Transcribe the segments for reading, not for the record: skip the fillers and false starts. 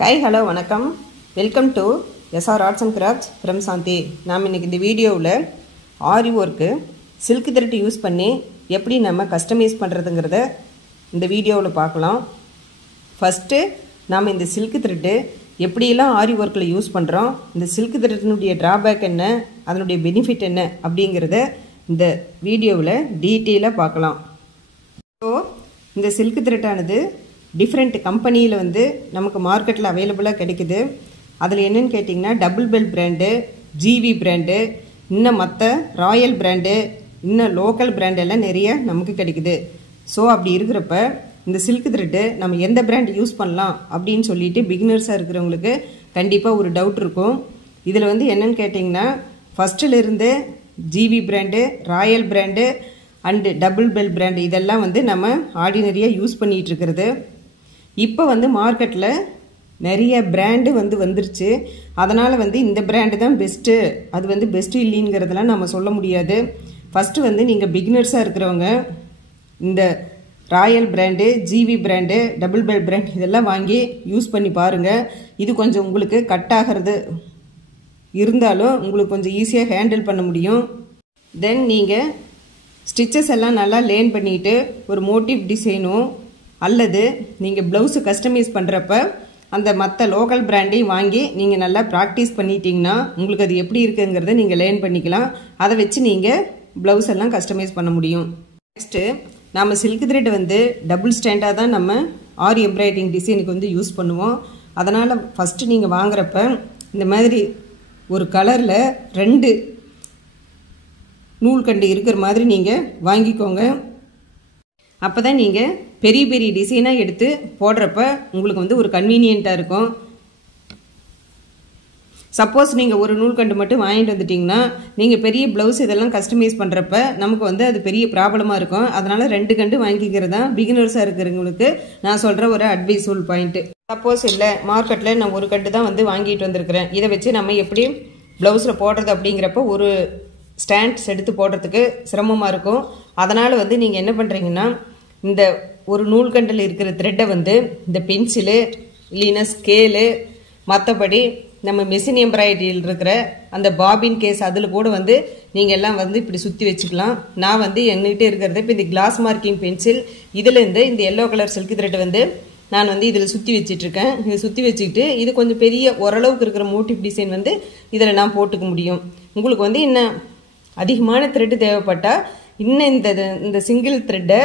Hi hello வணக்கம். Welcome to SR arts and crafts from Shanthi. நாம் இன்றைக்கி இந்த வீடியோவில் aari work silk thread use பண்ணி எப்படி நம்ம கஸ்டமைஸ் பண்ணுறதுங்கிறத இந்த வீடியோவில் பார்க்கலாம். ஃபஸ்ட்டு நாம் இந்த சில்க் த்ரெட்டு எப்படியெல்லாம் ஆரி ஒர்க்கில் யூஸ் பண்ணுறோம், இந்த சில்க் த்ரெட்டினுடைய ட்ராபேக் என்ன, அதனுடைய பெனிஃபிட் என்ன அப்படிங்கிறத இந்த வீடியோவில் டீட்டெயிலாக பார்க்கலாம். ஸோ இந்த சில்க் த்ரெட்டானது டிஃப்ரெண்ட் கம்பெனியில் நமக்கு மார்க்கெட்டில் அவைலபிளாக கிடைக்குது. அதில் என்னென்னு கேட்டிங்கன்னா double bell brand, GV brand, இன்னும் மற்ற ராயல் பிராண்டு, இன்னும் லோக்கல் பிராண்ட் எல்லாம் நிறைய நமக்கு கிடைக்குது. ஸோ அப்படி இருக்கிறப்ப இந்த சில்க் த்ரெட்டு நம்ம எந்த பிராண்ட் யூஸ் பண்ணலாம் அப்படின்னு சொல்லிட்டு பிகினர்ஸாக இருக்கிறவங்களுக்கு கண்டிப்பாக ஒரு டவுட் இருக்கும். இதில் என்னென்னு கேட்டிங்கன்னா ஃபஸ்ட்டிலிருந்து GV brand, royal brand and double bell brand இதெல்லாம் நம்ம ஆர்டினரியாக யூஸ் பண்ணிகிட்டு இருக்கிறது. இப்போ மார்க்கெட்டில் நிறைய பிராண்டு வந்துருச்சு. அதனால் இந்த பிராண்டு தான் பெஸ்ட்டு, அது பெஸ்ட்டு இல்லைங்கிறதெல்லாம் நம்ம சொல்ல முடியாது. ஃபஸ்ட்டு நீங்கள் பிகினர்ஸாக இருக்கிறவங்க இந்த royal brand, GV brand, double bell brand இதெல்லாம் வாங்கி யூஸ் பண்ணி பாருங்கள். இது கொஞ்சம் உங்களுக்கு கட் ஆகிறது இருந்தாலும் உங்களுக்கு கொஞ்சம் ஈஸியாக ஹேண்டில் பண்ண முடியும். தென் நீங்கள் ஸ்டிச்சஸ் எல்லாம் நல்லா லேர்ன் பண்ணிவிட்டு ஒரு மோட்டிவ் டிசைனும் அல்லது நீங்கள் ப்ளவுஸு கஸ்டமைஸ் பண்ணுறப்ப அந்த மற்ற லோக்கல் பிராண்டையும் வாங்கி நீங்கள் நல்லா ப்ராக்டிஸ் பண்ணிட்டீங்கன்னா உங்களுக்கு அது எப்படி இருக்குங்கிறத நீங்கள் லேர்ன் பண்ணிக்கலாம். அதை வச்சு நீங்கள் ப்ளவுஸ் எல்லாம் கஸ்டமைஸ் பண்ண முடியும். நெக்ஸ்ட்டு நம்ம சில்க் த்ரெட் டபுள் ஸ்டாண்டாக தான் நம்ம ஆரி எம்ப்ராய்டிங் டிசைனுக்கு யூஸ் பண்ணுவோம். அதனால் ஃபஸ்ட்டு நீங்கள் வாங்குறப்ப இந்த மாதிரி ஒரு கலரில் 2 நூல்கண்டு இருக்கிற மாதிரி நீங்கள் வாங்கிக்கோங்க. அப்போ தான் நீங்கள் பெரிய பெரிய டிசைனாக எடுத்து போடுறப்ப உங்களுக்கு ஒரு கன்வீனியண்ட்டாக இருக்கும். சப்போஸ் நீங்கள் ஒரு நூல்கண்டு மட்டும் வாங்கிட்டு வந்துட்டிங்கன்னா நீங்கள் பெரிய ப்ளவுஸ் இதெல்லாம் கஸ்டமைஸ் பண்ணுறப்ப நமக்கு அது பெரிய ப்ராப்ளமாக இருக்கும். அதனால் 2 கண்டு வாங்கிக்கிறது தான் பிகினர்ஸாக இருக்கிறவங்களுக்கு நான் சொல்கிற ஒரு அட்வைஸ்ஃபுல் பாயிண்ட்டு. சப்போஸ் இல்லை மார்க்கெட்டில் நான் ஒரு கண்டு தான் வாங்கிட்டு வந்திருக்கிறேன், இதை வச்சு நம்ம எப்படி ப்ளவுஸில் போடுறது அப்படிங்கிறப்ப ஒரு ஸ்டாண்ட்ஸ் எடுத்து போடுறதுக்கு சிரமமாக இருக்கும். அதனால் நீங்கள் என்ன பண்ணுறீங்கன்னா இந்த ஒரு நூல்கண்டில் இருக்கிற த்ரெட்டை இந்த பென்சிலு இல்லைன்னா ஸ்கேலு மற்றபடி நம்ம மெஷின் எம்ப்ராய்டரியில் இருக்கிற அந்த பாபின் கேஸ் அதில் கூட நீங்கள் எல்லாம் இப்படி சுற்றி வச்சுக்கலாம். நான் என்கிட்ட இருக்கிறது இப்போ இந்த கிளாஸ் மார்க்கிங் பென்சில் இதிலேருந்து இந்த எல்லோ கலர் சில்க் த்ரெட் நான் இதில் சுற்றி வச்சிட்ருக்கேன். இதை சுற்றி வச்சுக்கிட்டு இது கொஞ்சம் பெரிய ஓரளவுக்கு இருக்கிற மோட்டிவ் டிசைன் இதில் நான் போட்டுக்க முடியும். உங்களுக்கு இன்னும் அதிகமான த்ரெட்டு தேவைப்பட்டால் இன்னும் இந்த சிங்கிள் த்ரெட்டை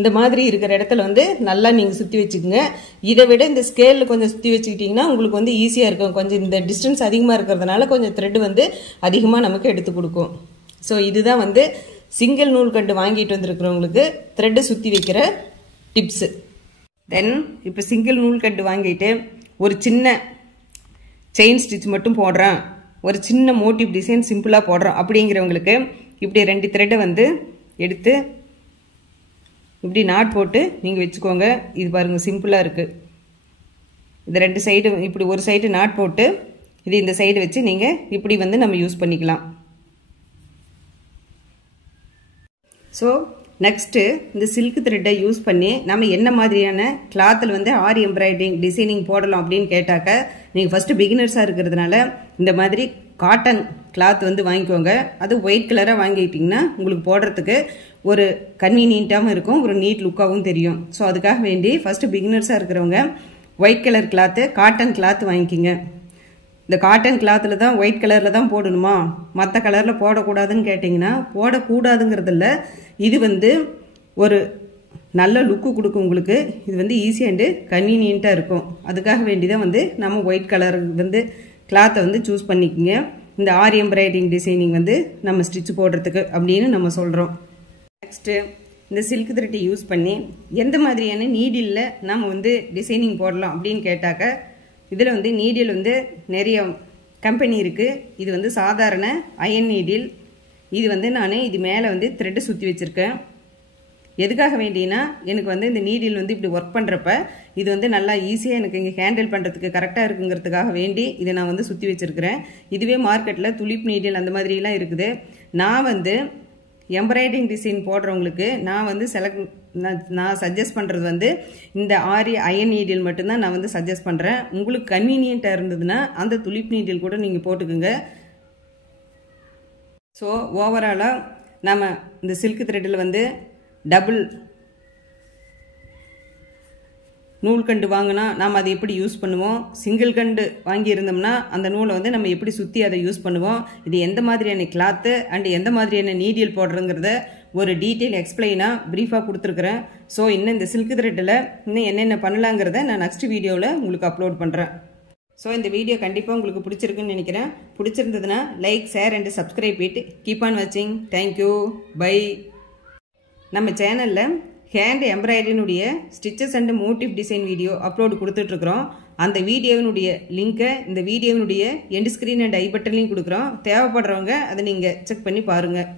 இந்த மாதிரி இருக்கிற இடத்துல நல்லா நீங்கள் சுற்றி வச்சுக்கோங்க. இதை விட இந்த ஸ்கேலில் கொஞ்சம் சுற்றி வச்சுக்கிட்டிங்கன்னா உங்களுக்கு ஈஸியாக இருக்கும். கொஞ்சம் இந்த டிஸ்டன்ஸ் அதிகமாக இருக்கிறதுனால கொஞ்சம் த்ரெட்டு அதிகமாக நமக்கு எடுத்து கொடுக்கும். ஸோ இதுதான் சிங்கிள் நூல்கண்டு வாங்கிட்டு வந்திருக்கிறவங்களுக்கு த்ரெட்டை சுற்றி வைக்கிற டிப்ஸு. தென் இப்போ சிங்கிள் நூல்கண்டு வாங்கிட்டு ஒரு சின்ன செயின் ஸ்டிச் மட்டும் போடுறேன், ஒரு சின்ன மோட்டிவ் டிசைன் சிம்பிளாக போடுறோம் அப்படிங்கிறவங்களுக்கு இப்படி 2 த்ரெட்டை எடுத்து இப்படி நாட் போட்டு நீங்கள் வச்சுக்கோங்க. இது பாருங்கள் சிம்பிளாக இருக்குது. இது 2 சைடு இப்படி ஒரு சைடு நாட் போட்டு இது இந்த சைடு வச்சு நீங்கள் இப்படி நம்ம யூஸ் பண்ணிக்கலாம். ஸோ நெக்ஸ்ட்டு இந்த சில்க் த்ரெட்டை யூஸ் பண்ணி நம்ம என்ன மாதிரியான கிளாத்தில் ஆரி எம்ப்ராய்டிங் டிசைனிங் போடலாம் அப்படின்னு கேட்டாக்க நீங்கள் ஃபஸ்ட்டு பிகினர்ஸாக இருக்கிறதுனால இந்த மாதிரி காட்டன் கிளாத் வாங்கிக்கோங்க. அது ஒயிட் கலராக வாங்கிக்கிட்டிங்கன்னா உங்களுக்கு போடுறதுக்கு ஒரு கன்வீனியண்ட்டாகவும் இருக்கும், ஒரு நீட் லுக்காகவும் தெரியும். ஸோ அதுக்காக வேண்டி ஃபஸ்ட்டு பிகினர்ஸாக இருக்கிறவங்க white colour cloth cotton cloth வாங்கிக்கிங்க. இந்த காட்டன் கிளாத்தில் தான் ஒயிட் கலரில் தான் போடணுமா, மற்ற கலரில் போடக்கூடாதுன்னு கேட்டிங்கன்னா போடக்கூடாதுங்கிறதில்ல, இது ஒரு நல்ல லுக்கு கொடுக்கும் உங்களுக்கு. இது ஈஸி அண்டு கன்வீனியண்ட்டாக இருக்கும். அதுக்காக வேண்டி தான் நம்ம ஒயிட் கலர் கிளாத்தை சூஸ் பண்ணிக்கோங்க. இந்த ஆரி எம்ப்ராய்டிங் டிசைனிங் நம்ம ஸ்டிச் போடுறதுக்கு அப்படின்னு நம்ம சொல்கிறோம். நெக்ஸ்ட்டு இந்த சில்க் த்ரெட்டை யூஸ் பண்ணி எந்த மாதிரியான நீடிலில் நம்ம டிசைனிங் போடலாம் அப்படின்னு கேட்டாக்க இதில் நீடில் நிறைய கம்பெனி இருக்குது. இது சாதாரண அயன் நீடில். இது நான் இது மேலே த்ரெட்டை சுற்றி வச்சுருக்கேன். எதுக்காக வேண்டினா எனக்கு இந்த நீடில் இப்படி ஒர்க் பண்ணுறப்ப இது நல்லா ஈஸியாக எனக்கு இங்கே ஹேண்டில் பண்ணுறதுக்கு கரெக்டாக இருக்குங்கிறதுக்காக வேண்டி இதை நான் சுற்றி வச்சுருக்கிறேன். இதுவே மார்க்கெட்டில் துளிப் நீடில் அந்த மாதிரிலாம் இருக்குது. நான் எம்ப்ராய்டிங் டிசைன் போடுறவங்களுக்கு நான் சஜஸ்ட் பண்ணுறது வந்து இந்த ஆரி அயன் நீடில் மட்டும்தான் நான் வந்து சஜஸ்ட் பண்ணுறேன். உங்களுக்கு கன்வீனியண்ட்டாக இருந்ததுன்னா அந்த துலிப் நீடில் கூட நீங்கள் போட்டுக்குங்க. ஸோ ஓவராலாக நம்ம இந்த சில்க் த்ரெட்டில் வந்து டபுள் நூல் கண்டு வாங்கினா நாம் அதை எப்படி யூஸ் பண்ணுவோம், சிங்கிள் கண்டு வாங்கியிருந்தோம்னா அந்த நூலை வந்து நம்ம எப்படி சுற்றி அதை யூஸ் பண்ணுவோம், இது எந்த மாதிரியான கிளாத்து அண்ட் எந்த மாதிரியான நீடில் போடுறங்கிறத ஒரு டீட்டெயில் எக்ஸ்பிளைனாக ப்ரீஃபாக கொடுத்துருக்குறேன். ஸோ இன்னும் இந்த சில்க் த்ரெட்டில் இன்னும் என்னென்ன பண்ணலாங்கிறத நான் நெக்ஸ்ட் வீடியோவில் உங்களுக்கு அப்லோட் பண்ணுறேன். ஸோ இந்த வீடியோ கண்டிப்பாக உங்களுக்கு பிடிச்சிருக்குன்னு நினைக்கிறேன். பிடிச்சிருந்ததுன்னா like, share and subscribe it. Keep on வாட்சிங். தேங்க்யூ. பை. நம்ம சேனலில் ஹேண்ட் எம்ப்ராய்டரினுடைய stitches and motive design video upload கொடுத்துட்ருக்குறோம். அந்த வீடியோவினுடைய லிங்கை இந்த வீடியோவினுடைய எண்ட் ஸ்க்ரீன் அண்ட் ஐ பட்டன்லையும் கொடுக்குறோம். தேவைப்படுறவங்க அதை நீங்கள் செக் பண்ணி பாருங்கள்.